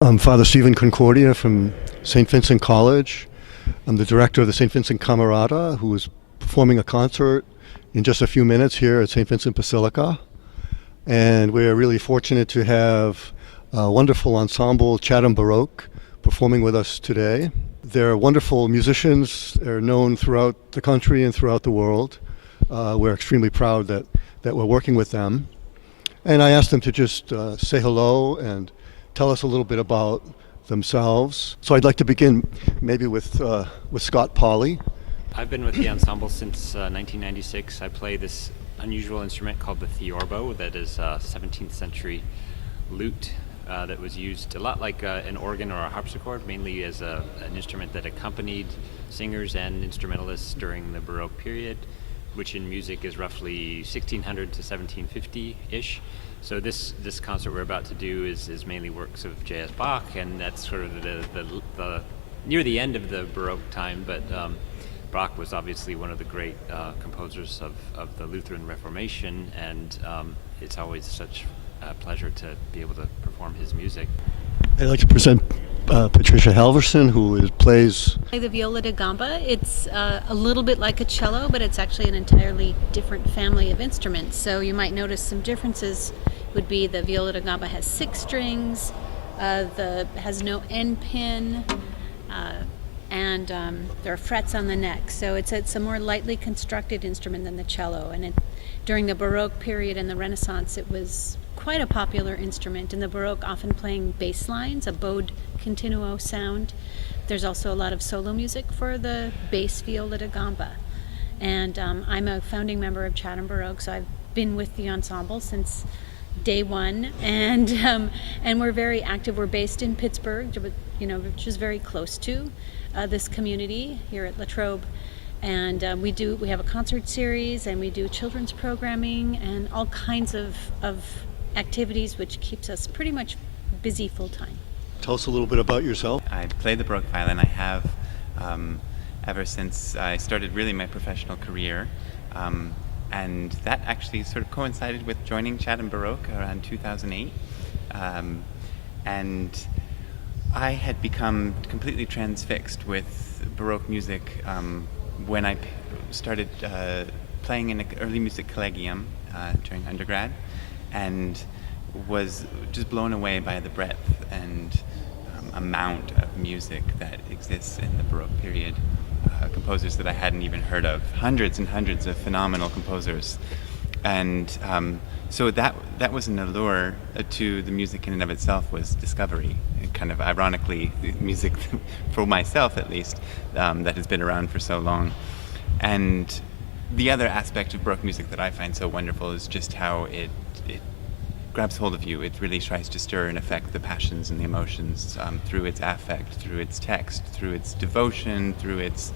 I'm Father Stephen Concordia from Saint Vincent College. I'm the director of the Saint Vincent Camerada, who is performing a concert in just a few minutes here at Saint Vincent Basilica. And we're really fortunate to have a wonderful ensemble, Chatham Baroque, performing with us today. They're wonderful musicians. They're known throughout the country and throughout the world. We're extremely proud that we're working with them. And I asked them to just say hello and tell us a little bit about themselves. So I'd like to begin maybe with Scott Pauley. I've been with the ensemble since 1996. I play this unusual instrument called the theorbo that is a 17th century lute that was used a lot like an organ or a harpsichord, mainly as an instrument that accompanied singers and instrumentalists during the Baroque period, which in music is roughly 1600 to 1750-ish. So this concert we're about to do is mainly works of J.S. Bach, and that's sort of the near the end of the Baroque time, but Bach was obviously one of the great composers of the Lutheran Reformation, and it's always such a pleasure to be able to perform his music. I'd like to present Patricia Halverson, who plays The viola da gamba. It's a little bit like a cello, but it's actually an entirely different family of instruments. So you might notice some differences would be the viola da gamba has 6 strings, has no end pin, and there are frets on the neck. So it's a more lightly constructed instrument than the cello. And during the Baroque period and the Renaissance, it was quite a popular instrument. In the Baroque, often playing bass lines, a bowed continuo sound. There's also a lot of solo music for the bass viola da gamba. And I'm a founding member of Chatham Baroque, so I've been with the ensemble since day one, and we're very active. We're based in Pittsburgh, which is very close to this community here at La Trobe. And we have a concert series, and we do children's programming and all kinds of activities, which keeps us pretty much busy full time. Tell us a little bit about yourself. I play the Baroque violin. I have ever since I started really my professional career. And that actually sort of coincided with joining Chatham Baroque around 2008. And I had become completely transfixed with Baroque music when I started playing in an early music collegium during undergrad, and was just blown away by the breadth and amount of music that exists in the Baroque period. Composers that I hadn't even heard of, hundreds and hundreds of phenomenal composers, and so that was an allure to the music in and of itself, was discovery. And kind of ironically, music for myself at least that has been around for so long. And the other aspect of Baroque music that I find so wonderful is just how it grabs hold of you. It really tries to stir and affect the passions and the emotions through its affect, through its text, through its devotion, through its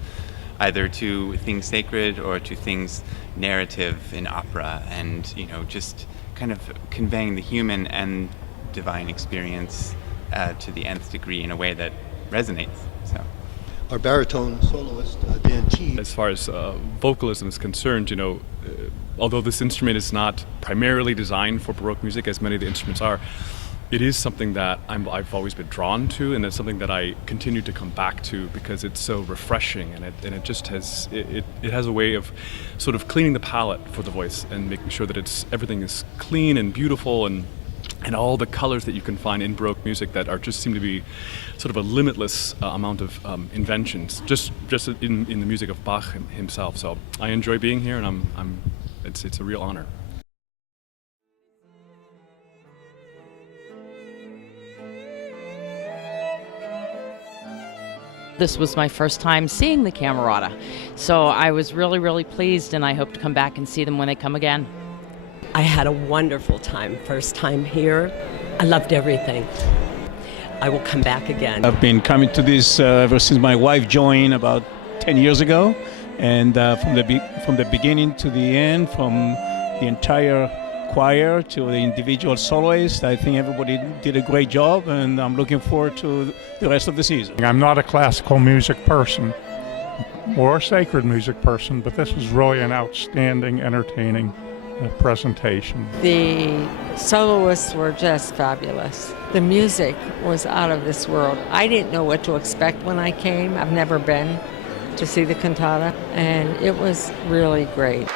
either to things sacred or to things narrative in opera, and just kind of conveying the human and divine experience to the nth degree in a way that resonates. So our baritone soloist, Dan T. As far as vocalism is concerned, although this instrument is not primarily designed for Baroque music, as many of the instruments are, it is something that I've always been drawn to, and it's something that I continue to come back to because it's so refreshing, and it just has it has a way of sort of cleaning the palette for the voice and making sure that everything is clean and beautiful, and all the colors that you can find in Baroque music that just seem to be sort of a limitless amount of inventions just in the music of Bach himself. So I enjoy being here, and it's a real honor. This was my first time seeing the Camerata, so I was really, really pleased, and I hope to come back and see them when they come again. I had a wonderful time, first time here. I loved everything. I will come back again. I've been coming to this ever since my wife joined about 10 years ago, and from the beginning to the end, from the entire choir to the individual soloists, I think everybody did a great job, and I'm looking forward to the rest of the season. I'm not a classical music person or a sacred music person, but this was really an outstanding, entertaining presentation. The soloists were just fabulous. The music was out of this world. I didn't know what to expect when I came. I've never been to see the cantata, and it was really great.